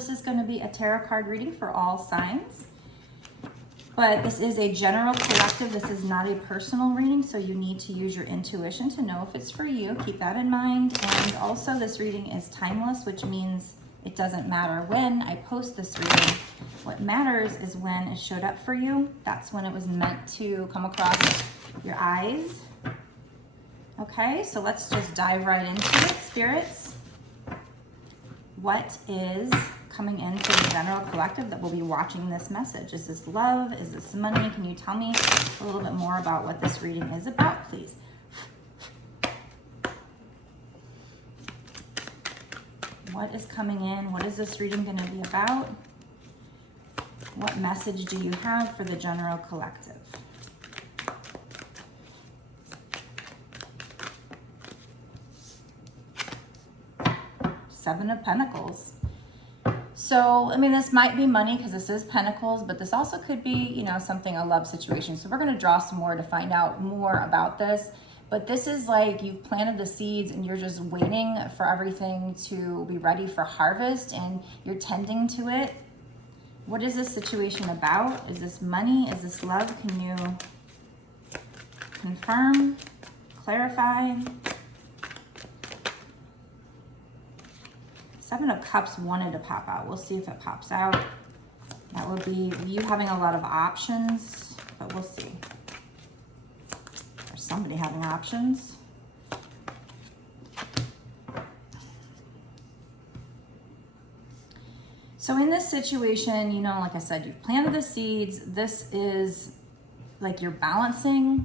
this is going to be a tarot card reading for all signs. But this is a general collective. This is not a personal reading, so you need to use your intuition to know if it's for you. Keep that in mind. And also this reading is timeless, which means it doesn't matter when I post this reading. What matters is when it showed up for you. That's when it was meant to come across your eyes. Okay, so let's just dive right into it, spirits. What is coming into the general collective that will be watching this message? Is this love? Is this money? Can you tell me a little bit more about what this reading is about, please? What is coming in? What is this reading going to be about? What message do you have for the general collective? Seven of Pentacles. So, I mean, this might be money because this is Pentacles, but this also could be, you know, something, a love situation. So we're going to draw some more to find out more about this. But this is like you've planted the seeds and you're just waiting for everything to be ready for harvest and you're tending to it. What is this situation about? Is this money? Is this love? Can you confirm, clarify? Seven of Cups wanted to pop out. We'll see if it pops out. That would be you having a lot of options, but we'll see. There's somebody having options. So in this situation, you know, like I said, you've planted the seeds. This is like you're balancing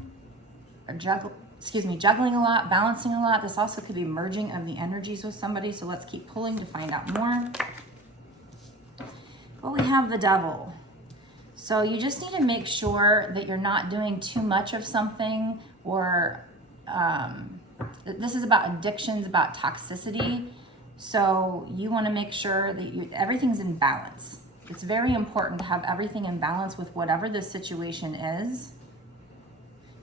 or juggling a lot, balancing a lot. This also could be merging of the energies with somebody. So let's keep pulling to find out more. Well, we have the Devil. So you just need to make sure that you're not doing too much of something, or this is about addictions, about toxicity. So you want to make sure that everything's in balance. It's very important to have everything in balance with whatever the situation is.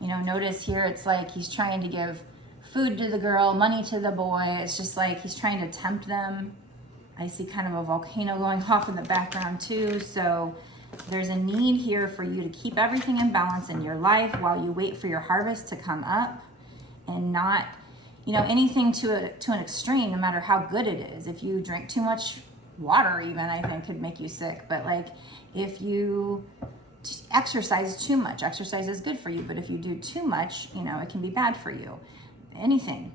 You know, notice here it's like he's trying to give food to the girl, money to the boy. It's just like he's trying to tempt them. I see kind of a volcano going off in the background too. So there's a need here for you to keep everything in balance in your life while you wait for your harvest to come up, and not, you know, anything to an extreme, no matter how good it is. If you drink too much water even, I think could make you sick. But like if you exercise too much, exercise is good for you, but if you do too much, you know, it can be bad for you. Anything,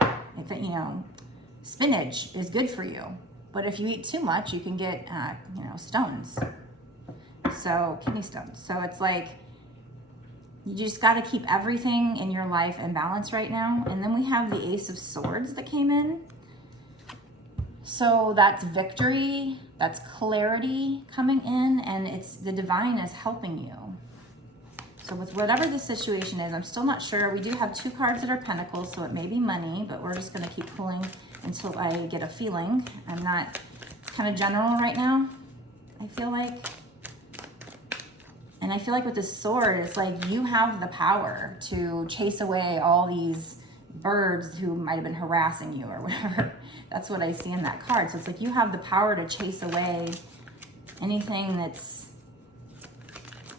if it, you know, spinach is good for you, but if you eat too much, you can get you know, stones, so kidney stones. So it's like you just got to keep everything in your life in balance right now. And then we have the Ace of Swords that came in. So that's victory, that's clarity coming in, and it's the divine is helping you. So with whatever the situation is, I'm still not sure. We do have two cards that are Pentacles, so it may be money, but we're just going to keep pulling until I get a feeling. I'm not, it's kind of general right now, I feel like. And I feel like with this sword, it's like you have the power to chase away all these birds who might have been harassing you or whatever. That's what I see in that card. So it's like you have the power to chase away anything that's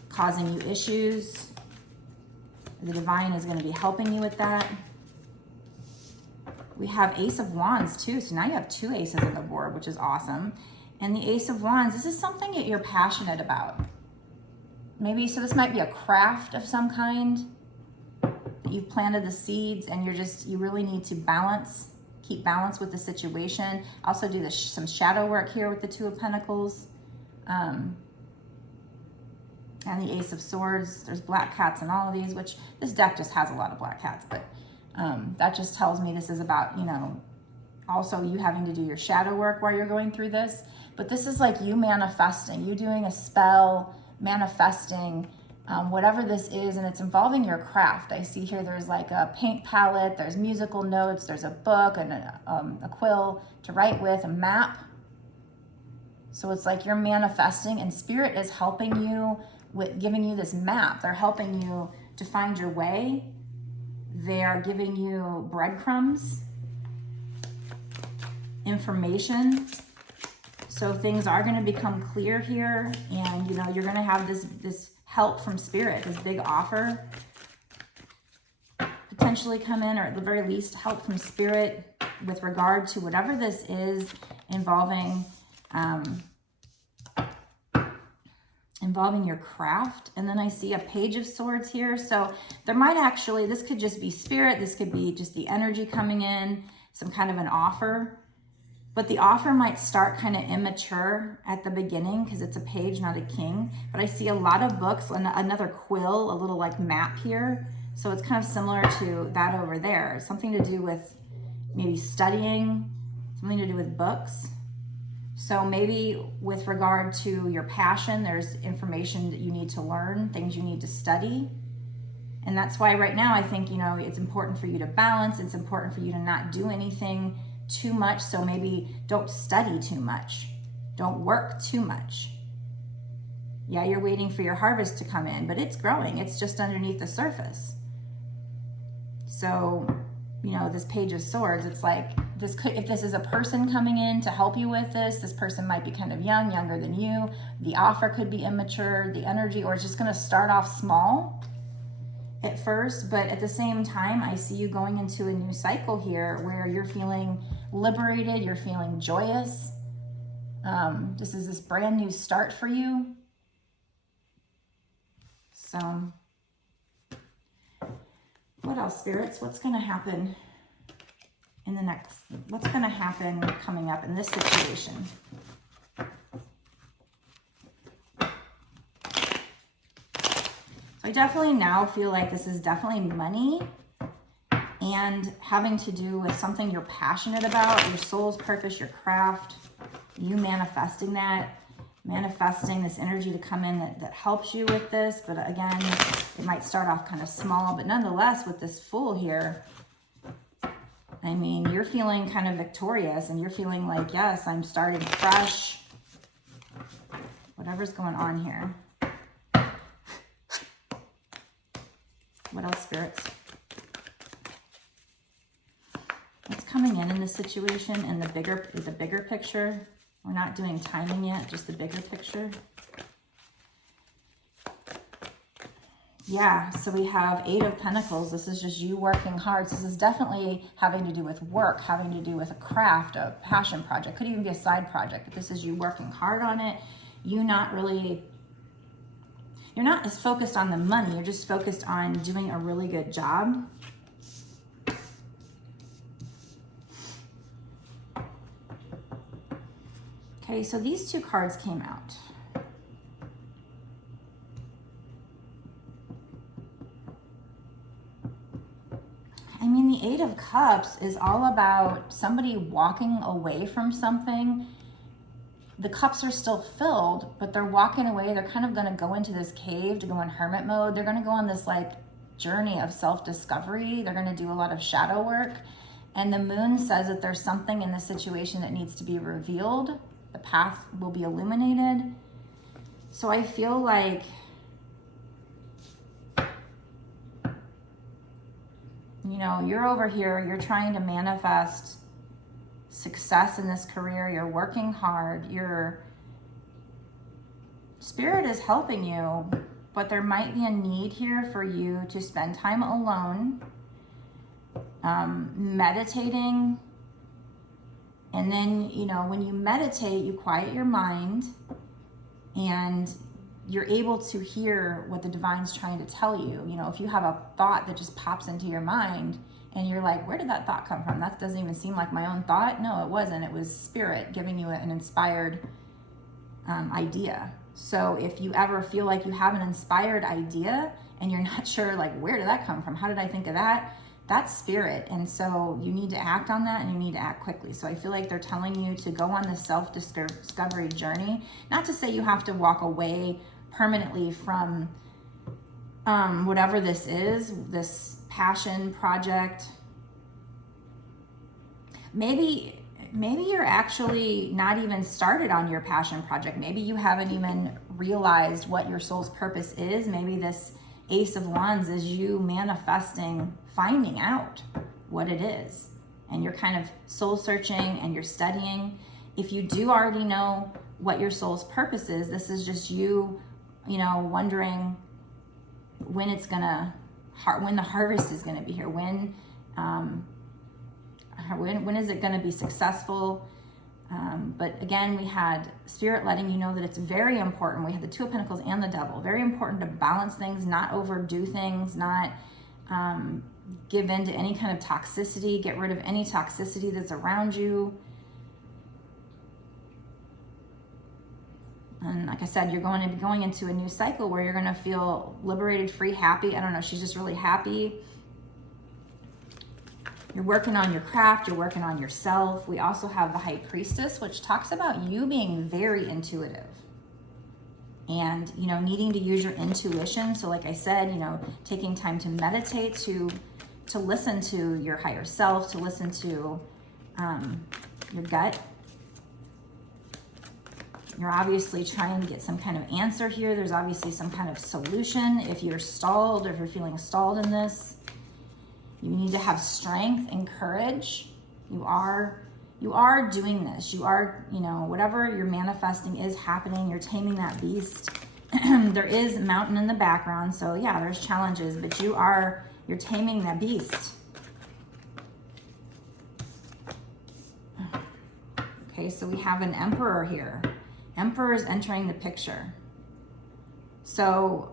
causing you issues. The divine is going to be helping you with that. We have Ace of Wands too. So now you have two aces on the board, which is awesome. And the Ace of Wands, this is something that you're passionate about. Maybe, so this might be a craft of some kind. You've planted the seeds and you really need to keep balance with the situation. Also do some shadow work here with the Two of Pentacles. And the Ace of Swords. There's black cats in all of these, which this deck just has a lot of black cats, but that just tells me this is about, you know, also you having to do your shadow work while you're going through this. But this is like you manifesting, you doing a spell, manifesting, whatever this is, and it's involving your craft. I see here there's like a paint palette, there's musical notes, there's a book and a quill to write with, a map. So it's like you're manifesting, and Spirit is helping you with giving you this map. They're helping you to find your way. They are giving you breadcrumbs, information. So things are going to become clear here, and you know, you're going to have this help from spirit, this big offer potentially come in, or at the very least help from spirit with regard to whatever this is involving involving your craft. And then I see a Page of Swords here. So there might actually, this could just be spirit, this could be just the energy coming in, some kind of an offer. But the offer might start kind of immature at the beginning because it's a page, not a king. But I see a lot of books, another quill, a little like map here. So it's kind of similar to that over there. Something to do with maybe studying, something to do with books. So maybe with regard to your passion, there's information that you need to learn, things you need to study. And that's why right now I think, you know, it's important for you to balance. It's important for you to not do anything too much. So maybe don't study too much. Don't work too much. Yeah, you're waiting for your harvest to come in, but it's growing. It's just underneath the surface. So, you know, this Page of Swords, it's like, this could, if this is a person coming in to help you with this person might be kind of young, younger than you. The offer could be immature, the energy, or it's just going to start off small at first. But at the same time, I see you going into a new cycle here where you're feeling liberated, you're feeling joyous. This is this brand new start for you. So, what else, spirits? What's going to happen in the next, what's going to happen coming up in this situation? So I definitely now feel like this is definitely money and having to do with something you're passionate about, your soul's purpose, your craft, you manifesting that, manifesting this energy to come in that helps you with this. But again, it might start off kind of small, but nonetheless with this Fool here, I mean, you're feeling kind of victorious and you're feeling like, yes, I'm starting fresh. Whatever's going on here. What else, spirits? What's coming in this situation and the bigger picture? We're not doing timing yet, just the bigger picture. Yeah, so we have 8 of Pentacles. This is just you working hard. So this is definitely having to do with work, having to do with a craft, a passion project. Could even be a side project, but this is you working hard on it. You're not as focused on the money. You're just focused on doing a really good job. Okay, so these 2 cards came out. I mean, the 8 of Cups is all about somebody walking away from something. The cups are still filled, but they're walking away. They're kind of going to go into this cave to go in hermit mode. They're going to go on this like journey of self-discovery. They're going to do a lot of shadow work. And the moon says that there's something in the situation that needs to be revealed. The path will be illuminated. So I feel like, you know, you're over here, you're trying to manifest success in this career. You're working hard. Your spirit is helping you, but there might be a need here for you to spend time alone, meditating. And then, you know, when you meditate, you quiet your mind and you're able to hear what the divine's trying to tell you. You know, if you have a thought that just pops into your mind and you're like, where did that thought come from? That doesn't even seem like my own thought. No, it wasn't. It was spirit giving you an inspired idea. So if you ever feel like you have an inspired idea and you're not sure, like, where did that come from? How did I think of that? That's spirit. And so you need to act on that and you need to act quickly. So I feel like they're telling you to go on this self-discovery journey. Not to say you have to walk away permanently from whatever this is, this passion project. Maybe you're actually not even started on your passion project. Maybe you haven't even realized what your soul's purpose is. Maybe this Ace of Wands is you manifesting, finding out what it is. And you're kind of soul searching and you're studying. if you do already know what your soul's purpose is, this is just you, you know, wondering when it's gonna, when the harvest is gonna be here, when is it gonna be successful? But again, we had Spirit letting you know that it's very important. We had the Two of Pentacles and the Devil. Very important to balance things, not overdo things, not give in to any kind of toxicity, get rid of any toxicity that's around you. And like I said, you're going to be going into a new cycle where you're going to feel liberated, free, happy. I don't know, she's just really happy. You're working on your craft, you're working on yourself. We also have the High Priestess, which talks about you being very intuitive and, you know, needing to use your intuition. So like I said, you know, taking time to meditate, to listen to your higher self, to listen to your gut. You're obviously trying to get some kind of answer here. There's obviously some kind of solution. If you're stalled, or if you're feeling stalled in this, you need to have strength and courage. You are doing this. You are, you know, whatever you're manifesting is happening. You're taming that beast. There is a mountain in the background. So yeah, there's challenges, but you're taming that beast. Okay, so we have an Emperor here. Emperor is entering the picture. So,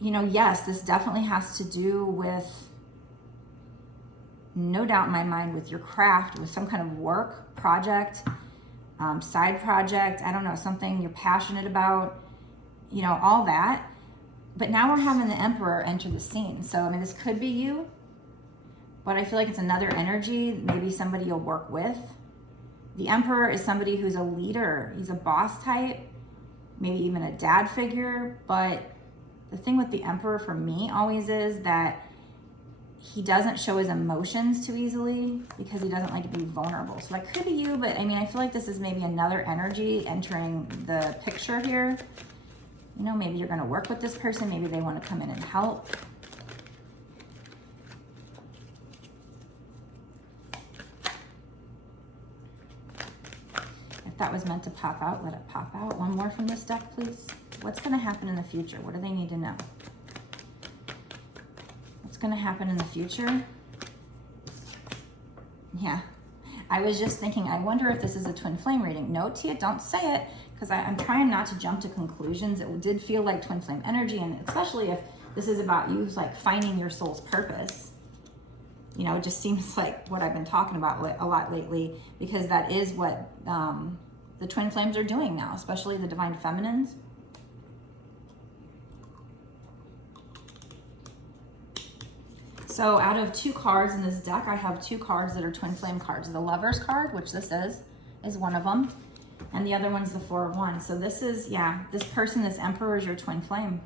you know, yes, this definitely has to do with, no doubt in my mind, with your craft, with some kind of work, project, side project, I don't know, something you're passionate about, you know, all that. But now we're having the Emperor enter the scene. So, I mean, this could be you, but I feel like it's another energy, maybe somebody you'll work with. The Emperor is somebody who's a leader. He's a boss type, maybe even a dad figure. But the thing with the Emperor for me always is that he doesn't show his emotions too easily because he doesn't like to be vulnerable. So that could be you, but I mean, I feel like this is maybe another energy entering the picture here. You know, maybe you're going to work with this person. Maybe they want to come in and help. If that was meant to pop out, let it pop out. One more from this deck, please. What's going to happen in the future? What do they need to know? What's going to happen in the future? Yeah, I was just thinking, I wonder if this is a twin flame reading. No, Tia, don't say it, because I'm trying not to jump to conclusions. It did feel like twin flame energy, and especially if this is about you like finding your soul's purpose. You know, it just seems like what I've been talking about a lot lately, because that is what the twin flames are doing now, especially the divine feminines. So out of 2 cards in this deck, I have 2 cards that are twin flame cards. The Lover's card, which this is one of them. And the other one's the 4 of Wands. So this is, yeah, this person, this Emperor, is your twin flame.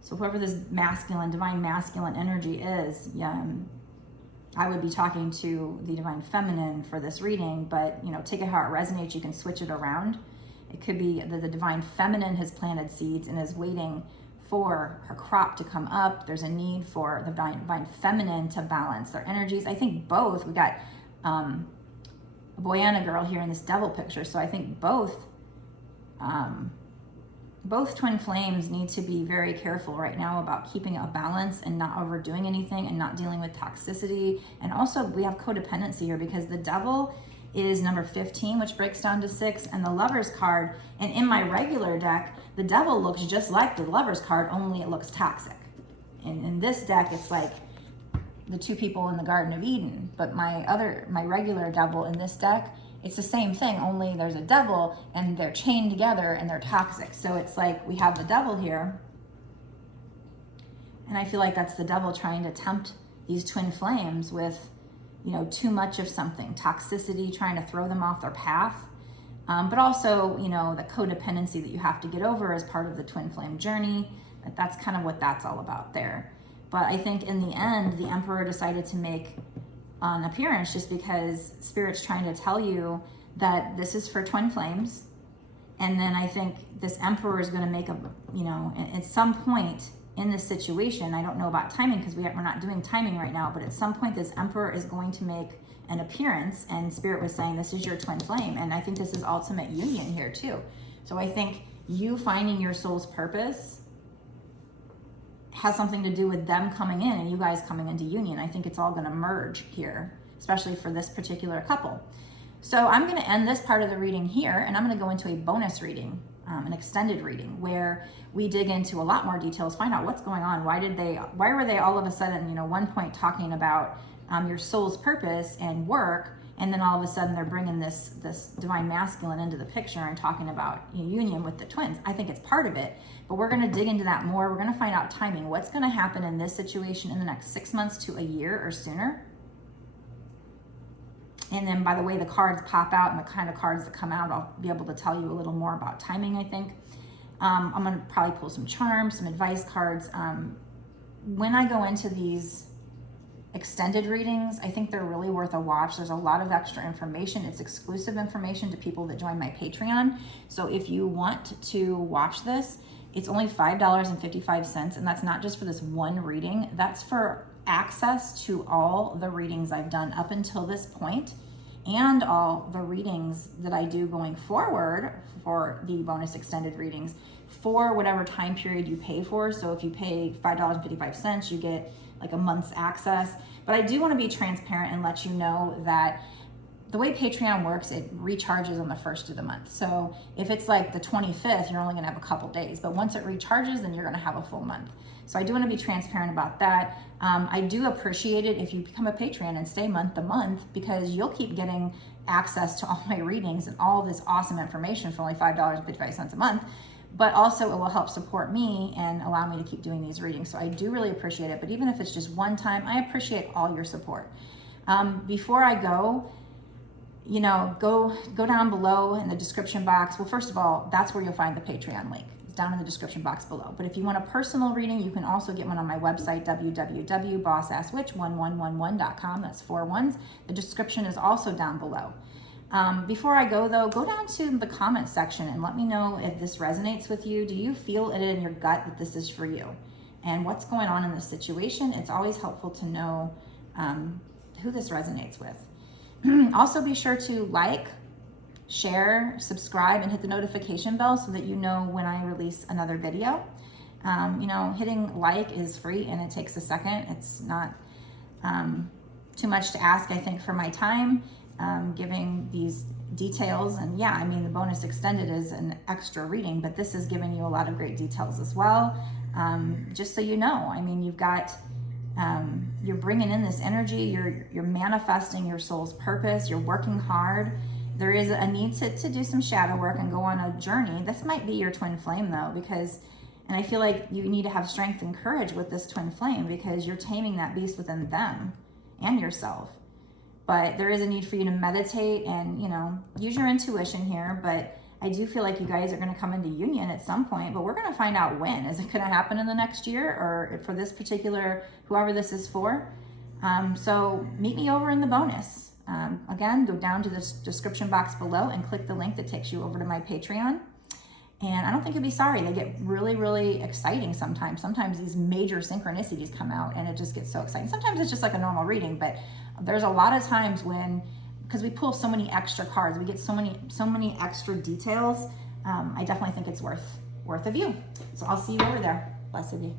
So whoever this masculine, divine masculine energy is, yeah, I would be talking to the divine feminine for this reading, but, you know, take it how it resonates. You can switch it around. It could be that the divine feminine has planted seeds and is waiting for her crop to come up. There's a need for the divine feminine to balance their energies. I think both. We got a boy and a girl here in this devil picture. So I think both twin flames need to be very careful right now about keeping a balance and not overdoing anything and not dealing with toxicity. And also we have codependency here, because the devil is number 15, which breaks down to 6, and the Lover's card. And in my regular deck, the devil looks just like the Lover's card, only it looks toxic. And in this deck, it's like the 2 people in the Garden of Eden. But my regular devil in this deck, it's the same thing, only there's a devil and they're chained together and they're toxic. So it's like we have the devil here. And I feel like that's the devil trying to tempt these twin flames with, you know, too much of something, toxicity, trying to throw them off their path. But also, you know, the codependency that you have to get over as part of the twin flame journey. That's kind of what that's all about there. But I think in the end, the Emperor decided to make an appearance just because Spirit's trying to tell you that this is for twin flames. And then I think this Emperor is going to make a, you know, at some point in this situation. I don't know about timing because we're not doing timing right now, but at some point this Emperor is going to make an appearance, and Spirit was saying this is your twin flame, and I think this is ultimate union here too. So I think you finding your soul's purpose has something to do with them coming in and you guys coming into union. I think it's all going to merge here, especially for this particular couple. So I'm going to end this part of the reading here, and I'm going to go into a bonus reading, an extended reading, where we dig into a lot more details, find out what's going on. Why were they all of a sudden, you know, one point talking about your soul's purpose and work, and then all of a sudden they're bringing this divine masculine into the picture and talking about union with the twins. I think it's part of it, but we're going to dig into that more. We're going to find out timing. What's going to happen in this situation in the next 6 months to a year or sooner? And then by the way the cards pop out and the kind of cards that come out, I'll be able to tell you a little more about timing, I think. I'm going to probably pull some charms, some advice cards. When I go into these extended readings, I think they're really worth a watch. There's a lot of extra information. It's exclusive information to people that join my Patreon. So if you want to watch this, it's only $5.55, and that's not just for this one reading. That's for access to all the readings I've done up until this point, and all the readings that I do going forward for the bonus extended readings for whatever time period you pay for. So if you pay $5.55, you get like a month's access. But I do want to be transparent and let you know that the way Patreon works, it recharges on the 1st of the month. So if it's like the 25th, you're only going to have a couple days, but once it recharges, then you're going to have a full month. So I do want to be transparent about that. I do appreciate it if you become a Patreon and stay month to month, because you'll keep getting access to all my readings and all this awesome information for only $5.55 a month. But also it will help support me and allow me to keep doing these readings. So I do really appreciate it. But even if it's just one time, I appreciate all your support. Before I go, you know, go down below in the description box. Well, first of all, that's where you'll find the Patreon link. It's down in the description box below. But if you want a personal reading, you can also get one on my website, www.bossasswitch1111.com. That's 4 ones. The description is also down below. Before I go though, go down to the comment section and let me know if this resonates with you. Do you feel it in your gut that this is for you? And what's going on in this situation? It's always helpful to know who this resonates with. Also be sure to like, share, subscribe, and hit the notification bell so that you know when I release another video. You know, hitting like is free and it takes a second. It's not too much to ask, I think, for my time. Giving these details, and yeah, I mean the bonus extended is an extra reading, but this is giving you a lot of great details as well. Just so you know, I mean, you've got you're bringing in this energy, you're manifesting your soul's purpose, you're working hard. There is a need to do some shadow work and go on a journey. This might be your twin flame though, because, and I feel like you need to have strength and courage with this twin flame because you're taming that beast within them and yourself. But there is a need for you to meditate and, you know, use your intuition here. But I do feel like you guys are going to come into union at some point, but we're going to find out when. Is it going to happen in the next year or for this particular, whoever this is for? So meet me over in the bonus. Again, go down to the description box below and click the link that takes you over to my Patreon. And I don't think you'll be sorry. They get really, really exciting sometimes. Sometimes these major synchronicities come out and it just gets so exciting. Sometimes it's just like a normal reading, but there's a lot of times when, because we pull so many extra cards, we get so many extra details. I definitely think it's worth a view. So I'll see you over there. Blessed be.